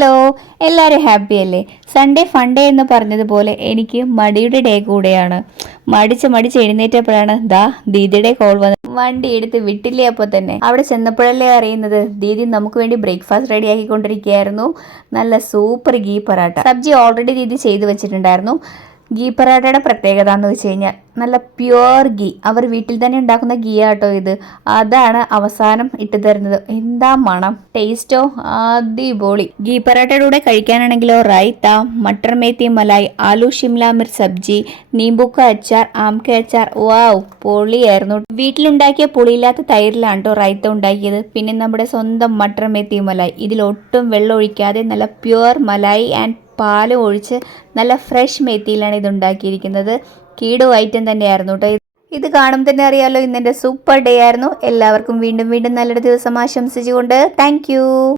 Hello, എല്ലാവരും happy അല്ലേ? Sunday Funday എന്ന് പറഞ്ഞതുപോലെ എനിക്ക് മടിയുടെ ഡേ കൂടെയാണ്. മടിച്ച് എഴുന്നേറ്റപ്പോഴാണ് ദീദിയുടെ കോൾ വന്നത്. വണ്ടി എടുത്ത് വിട്ടില്ലേ. അപ്പോൾ തന്നെ അവിടെ ചെന്നപ്പോഴല്ലേ അറിയുന്നത് ദീദി നമുക്ക് വേണ്ടി ബ്രേക്ക്ഫാസ്റ്റ് റെഡി ആക്കിക്കൊണ്ടിരിക്കുകയായിരുന്നു. നല്ല super ghee parotta. Sabzi already Didi ചെയ്തു വെച്ചിട്ടുണ്ടായിരുന്നു. ഗീ പൊറാട്ടയുടെ പ്രത്യേകത എന്ന് വെച്ച് കഴിഞ്ഞാൽ നല്ല പ്യുവർ ഗീ, അവർ വീട്ടിൽ തന്നെ ഉണ്ടാക്കുന്ന ഗീ ആട്ടോ ഇത്. അതാണ് അവസാനം ഇട്ട് തരുന്നത്. എന്താ മണം, ടേസ്റ്റോ അടിപൊളി. ഗീ പൊറാട്ടയുടെ കൂടെ കഴിക്കാനാണെങ്കിലോ റൈത്ത, മട്ടർ മേത്തി മലായ്, ആലു ഷിംല മിർച്ച് സബ്ജി, നീമ്പൂക്ക അച്ചാർ, ആംക അച്ചാർ, വാവ് പൊളിയായിരുന്നു. വീട്ടിലുണ്ടാക്കിയ പുളിയില്ലാത്ത തൈരിലാണ് കേട്ടോ റൈത്ത ഉണ്ടാക്കിയത്. പിന്നെ നമ്മുടെ സ്വന്തം മട്ടർ മേത്തി മലായ്, ഇതിലൊട്ടും വെള്ളം ഒഴിക്കാതെ നല്ല പ്യുവർ മലായി ആൻഡ് പാല് ഒഴിച്ച് നല്ല ഫ്രഷ് മെത്തിയിലാണ് ഇത് ഉണ്ടാക്കിയിരിക്കുന്നത്. കീടോ ഐറ്റം തന്നെയായിരുന്നു കേട്ടോ. ഇത് കാണുമ്പോൾ തന്നെ അറിയാമല്ലോ ഇന്നെൻ്റെ സൂപ്പർ ഡേ ആയിരുന്നു. എല്ലാവർക്കും വീണ്ടും നല്ലൊരു ദിവസം ആശംസിച്ചുകൊണ്ട് താങ്ക്